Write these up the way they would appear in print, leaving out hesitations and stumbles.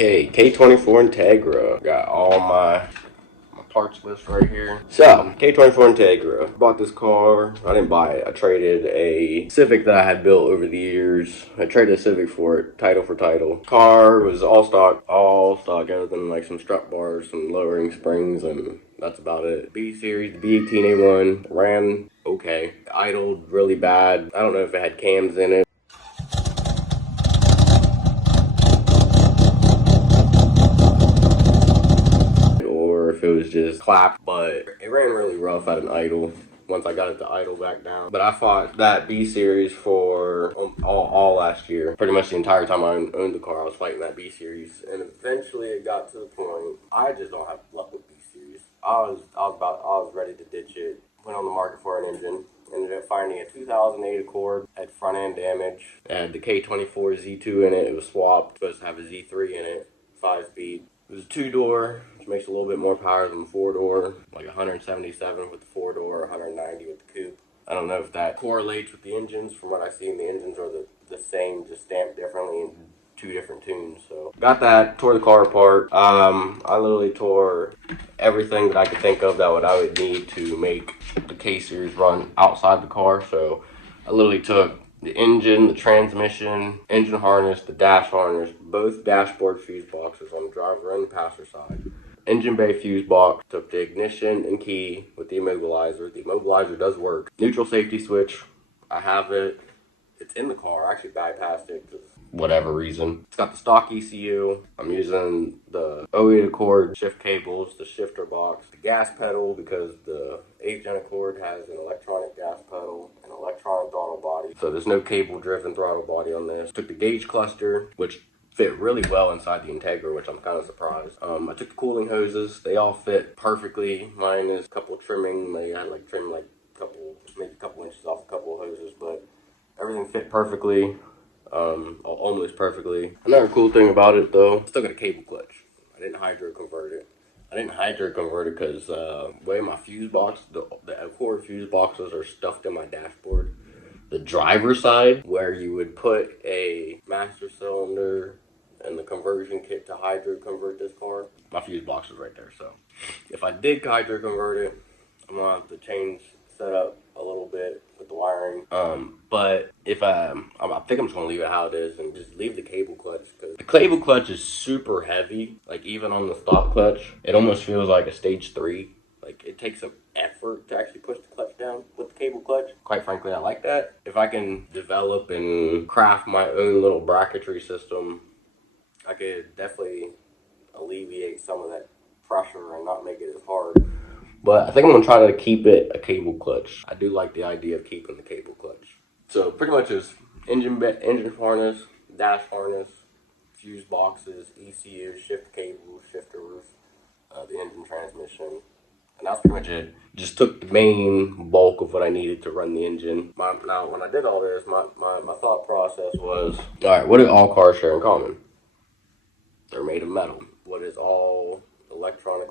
Okay, K24 Integra. Got all my parts list right here. So, K24 Integra. Bought this car. I didn't buy it. I traded a Civic that I had built over the years. I traded a Civic for it, title for title. Car was all stock, other than like some strut bars, some lowering springs, and that's about it. B series, the B18A1, ran okay. Idled really bad. I don't know if it had cams in it. If it was just clap, but it ran really rough at an idle once I got it to idle back down. But I fought that B series for all last year. Pretty much the entire time I owned the car, I was fighting that B series, and eventually it got to the point I just don't have luck with B series. I was ready to ditch it. Went on the market for an engine. Ended up finding a 2008 Accord, had front end damage. It had the K24 Z2 in it. It was swapped. Supposed to have a Z3 in it, 5-speed. It was a 2-door, which makes a little bit more power than the 4-door, like 177 with the 4-door, 190 with the coupe. I don't know if that correlates with the engines. From what I've seen, the engines are the same, just stamped differently in 2 different tunes. So got that, tore the car apart. I literally tore everything that I could think of that I would need to make the K series run outside the car. So I literally took the engine, the transmission, engine harness, the dash harness, both dashboard fuse boxes on the driver and the passenger side. Engine bay fuse box, took the ignition and key with the immobilizer. The immobilizer does work. Neutral safety switch, I have it. It's in the car. I actually bypassed it for whatever reason. It's got the stock ECU. I'm using the 08 Accord shift cables, the shifter box, the gas pedal because the 8th-gen Accord has an electronic gas pedal, an electronic throttle body. So there's no cable-driven throttle body on this. Took the gauge cluster, which fit really well inside the Integra, which I'm kind of surprised. I took the cooling hoses. They all fit perfectly. Mine is a couple trimming. They had like trim like maybe a couple inches off a couple of hoses, but everything fit perfectly, almost perfectly. Another cool thing about it though, still got a cable clutch. I didn't hydro convert it. Because the way my fuse box, the Accord fuse boxes are stuffed in my dashboard. The driver's side, where you would put a master cylinder and the conversion kit to hydro convert this car, my fuse box is right there. So if I did hydro convert it, I'm gonna have to change setup a little bit with the wiring. But if I think I'm just gonna leave it how it is and just leave the cable clutch, because the cable clutch is super heavy. Like even on the stock clutch, it almost feels like a stage 3. Like it takes some effort to actually push the clutch down with the cable clutch. Quite frankly, I like that. If I can develop and craft my own little bracketry system, I could definitely alleviate some of that pressure and not make it as hard. But I think I'm going to try to keep it a cable clutch. I do like the idea of keeping the cable clutch. So pretty much is engine harness, dash harness, fuse boxes, ECU, shift cables, shifters, the engine transmission. And that's pretty much it. Just took the main bulk of what I needed to run the engine. Now, when I did all this, my thought process was, all right, what do all cars share in common? They're made of metal. What is all electronic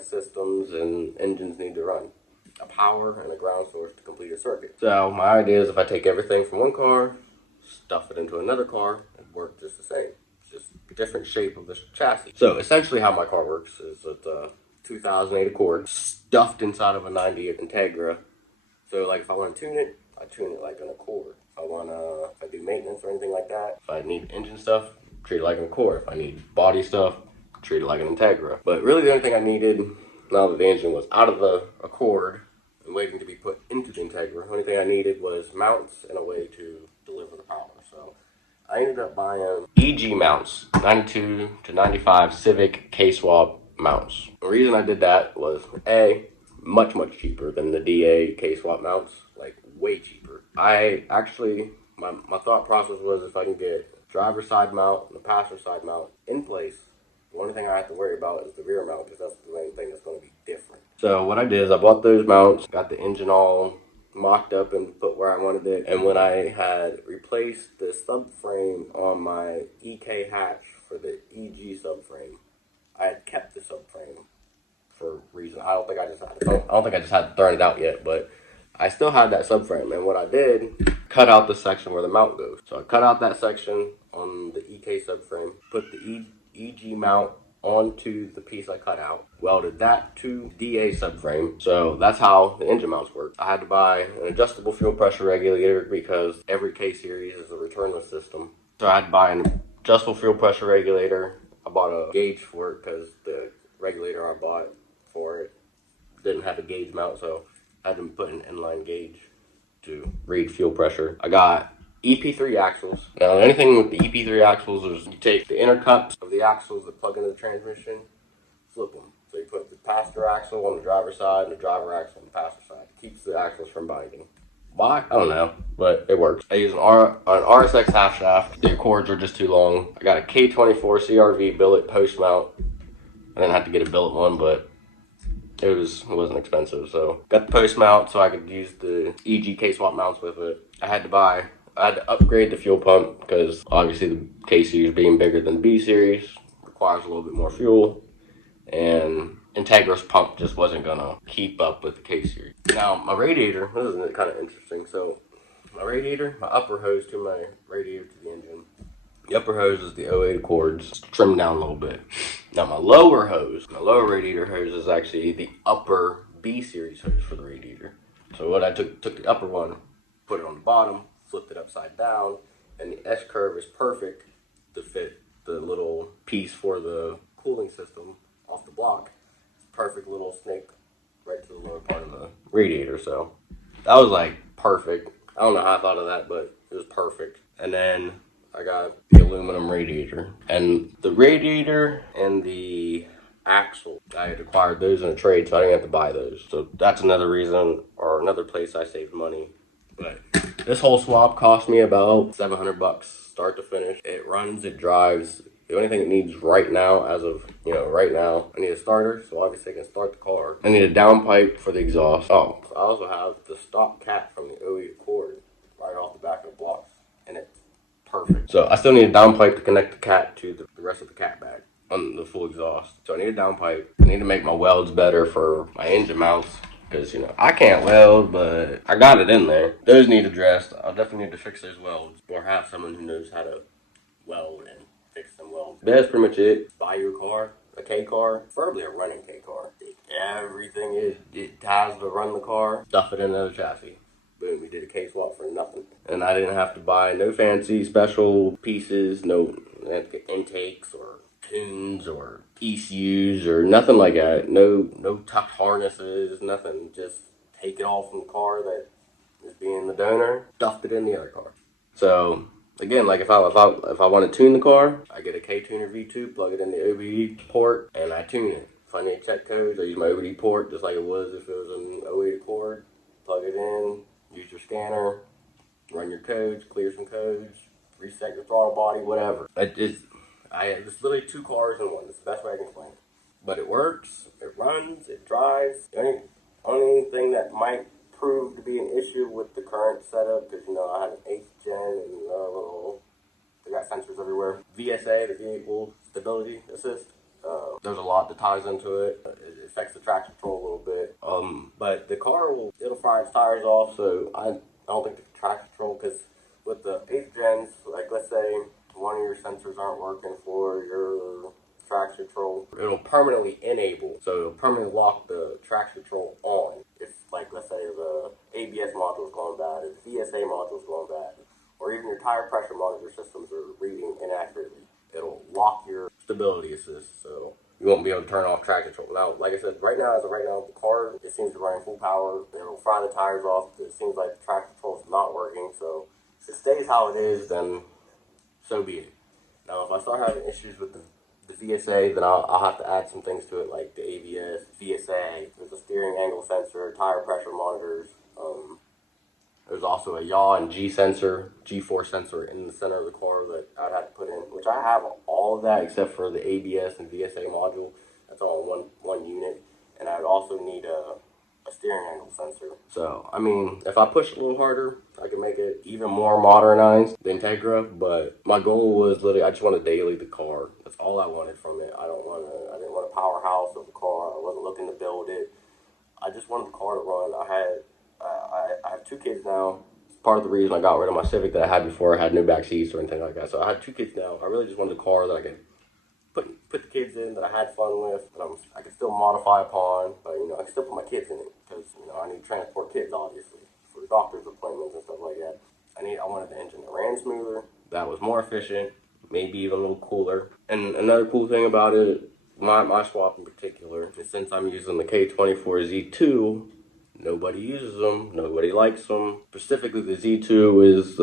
systems and engines need to run? A power and a ground source to complete a circuit. So my idea is if I take everything from one car, stuff it into another car, it works just the same. It's just a different shape of the chassis. So essentially how my car works is it's a 2008 Accord stuffed inside of a 98 Integra. So like if I want to tune it, I tune it like an Accord. If I do maintenance or anything like that, if I need engine stuff, treat it like an Accord. If I need body stuff, treat it like an Integra. But really the only thing I needed, now that the engine was out of the Accord and waiting to be put into the Integra, the only thing I needed was mounts and a way to deliver the power. So I ended up buying EG mounts, 92 to 95 Civic K-swap mounts. The reason I did that was A, much cheaper than the DA K-swap mounts, like way cheaper. I actually, my thought process was if I can get driver's side mount and the passenger side mount in place, the only thing I have to worry about is the rear mount, because that's the main thing that's going to be different. So what I did is I bought those mounts, got the engine all mocked up and put where I wanted it. And when I had replaced the subframe on my EK hatch for the EG subframe, I had kept the subframe for a reason. I don't think I just had thrown it out yet, but I still had that subframe. And what I did, cut out the section where the mount goes. So I cut out that section on the EK subframe, put the EG mount onto the piece I cut out, welded that to DA subframe. So that's how the engine mounts work. I had to buy an adjustable fuel pressure regulator because every K series is a returnless system. So I had to buy an adjustable fuel pressure regulator. I bought a gauge for it because the regulator I bought for it didn't have a gauge mount, so I had to put an inline gauge to read fuel pressure. I got EP3 axles. Now, anything with the EP3 axles is you take the inner cups of the axles that plug into the transmission, flip them. So you put the passenger axle on the driver's side and the driver axle on the passenger side. It keeps the axles from binding. Why? I don't know, but it works. I use an RSX half shaft. The Accords are just too long. I got a K24 CRV billet post mount. I didn't have to get a billet one, but it wasn't expensive. So got the post mount so I could use the EG K-swap mounts with it. I had to upgrade the fuel pump because obviously the K series being bigger than the B series requires a little bit more fuel, and Integra's pump just wasn't gonna keep up with the K series. Now my radiator, this is kind of interesting. So my radiator, my upper hose to my radiator to the engine. The upper hose is the 08 Accords, trimmed down a little bit. Now my lower radiator hose is actually the upper B series hose for the radiator. So what I took the upper one, put it on the bottom, flipped it upside down, and the S curve is perfect to fit the little piece for the cooling system off the block. It's a perfect little snake right to the lower part of the radiator. So that was like perfect. I don't know how I thought of that, but it was perfect. And then I got the aluminum radiator. And the radiator and the axle, I had acquired those in a trade, so I didn't have to buy those. So that's another reason, or another place I saved money. But this whole swap cost me about $700 start to finish. It runs, it drives. The only thing it needs right now, right now, I need a starter, so obviously I can start the car. I need a downpipe for the exhaust. Oh, I also have the stock cat from the 08 Accord right off the back of the blocks, and it's perfect. So I still need a downpipe to connect the cat to the rest of the cat bag on the full exhaust. So I need a downpipe. I need to make my welds better for my engine mounts. Because, I can't weld, but I got it in there. Those need addressed. I'll definitely need to fix those welds. Or have someone who knows how to weld and fix them welds. But that's pretty much it. Buy your car, a K car, preferably a running K car. Everything it has to run the car, stuff it in another chassis. Boom, we did a K swap for nothing. And I didn't have to buy no fancy special pieces, no intakes or tunes or ECUs or nothing like that. No tucked harnesses, nothing. Just take it all from the car that is being the donor, stuffed it in the other car. So again, like if I want to tune the car, I get a K tuner V2, plug it in the OBD port, and I tune it. If I need check codes, I use my OBD port just like it was if it was an 08 Accord. Plug it in, use your scanner, run your codes, clear some codes, reset your throttle body, whatever. It's literally two cars in one. It's the best way I can explain it. But it works, it runs, it drives. The only thing that might prove to be an issue with the current setup, because I had an 8th gen and they got sensors everywhere. VSA, the vehicle stability assist. There's a lot that ties into it. It affects the traction control a little bit. But the car it'll fry its tires off, so I don't think the traction control, because with the 8th gens, like let's say one of your sensors aren't working for your traction control, it'll permanently enable, so it'll permanently lock the traction control on. If, like, let's say the ABS module is going bad, or the VSA module is going bad, or even your tire pressure monitor systems are reading inaccurately, it'll lock your stability assist, so you won't be able to turn off traction control. Now, like I said, as of right now, the car, it seems to be running full power. It'll fry the tires off. It seems like the traction control is not working, so if it stays how it is, then so be it. Now, if I start having issues with the VSA, then I'll have to add some things to it, like the ABS, VSA, there's a steering angle sensor, tire pressure monitors. There's also a yaw and G4 sensor in the center of the car that I'd have to put in, which I have all of that except for the ABS and VSA module. That's all in one unit. And I'd also need a steering angle sensor. So, if I push a little harder, I can make it even more modernized, the Integra, but my goal was literally, I just want to daily the car. That's all I wanted from it. I didn't want a powerhouse of a car. I wasn't looking to build it. I just wanted the car to run. I have 2 kids now. It's part of the reason I got rid of my Civic that I had before. I had no back seats or anything like that. So I had 2 kids now. I really just wanted a car that I could put put the kids in that I had fun with, that I could still modify upon, but you know, I can still put my kids in it because you know I need to transport kids obviously for doctor's appointments and stuff like that. I wanted the engine that ran smoother, that was more efficient, maybe even a little cooler. And another cool thing about it, my swap in particular, is since I'm using the K24 Z2, nobody uses them. Nobody likes them. Specifically, the Z2 is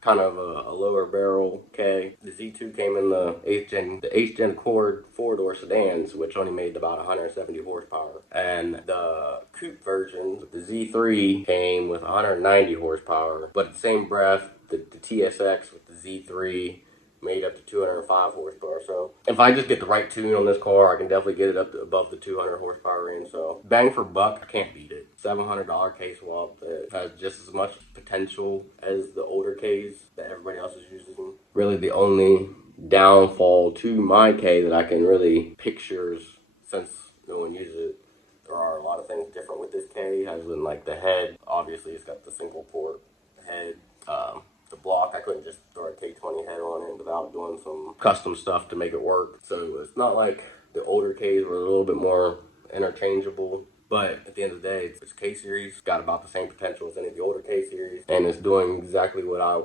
kind of a lower barrel K. The Z2 came in the 8th gen Accord 4-door sedans, which only made about 170 horsepower. And the coupe version, the Z3, came with 190 horsepower. But at the same breath, the TSX with the Z3 made up to 205 horsepower. So if I just get the right tune on this car, I can definitely get it up to above the 200 horsepower range. So bang for buck, I can't beat it. $700 K swap that has just as much potential as the older Ks that everybody else is using. Really the only downfall to my K that I can really picture, since no one uses it, there are a lot of things different with this K, as in like the head. Obviously it's got the single port head. The block, I couldn't just throw a K20 head on it without doing some custom stuff to make it work. So it's not like the older Ks were a little bit more interchangeable. But at the end of the day, it's K-Series. Got about the same potential as any of the older K-Series. And it's doing exactly what I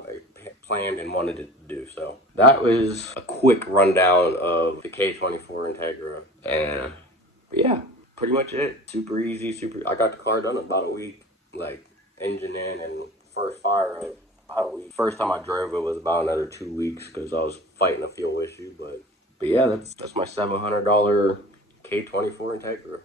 planned and wanted it to do. So that was a quick rundown of the K24 Integra. And yeah, pretty much it. Super easy, I got the car done in about a week. Like, engine in and first fire up about a week. First time I drove it was about another 2 weeks because I was fighting a fuel issue. But yeah, that's my $700 K24 Integra.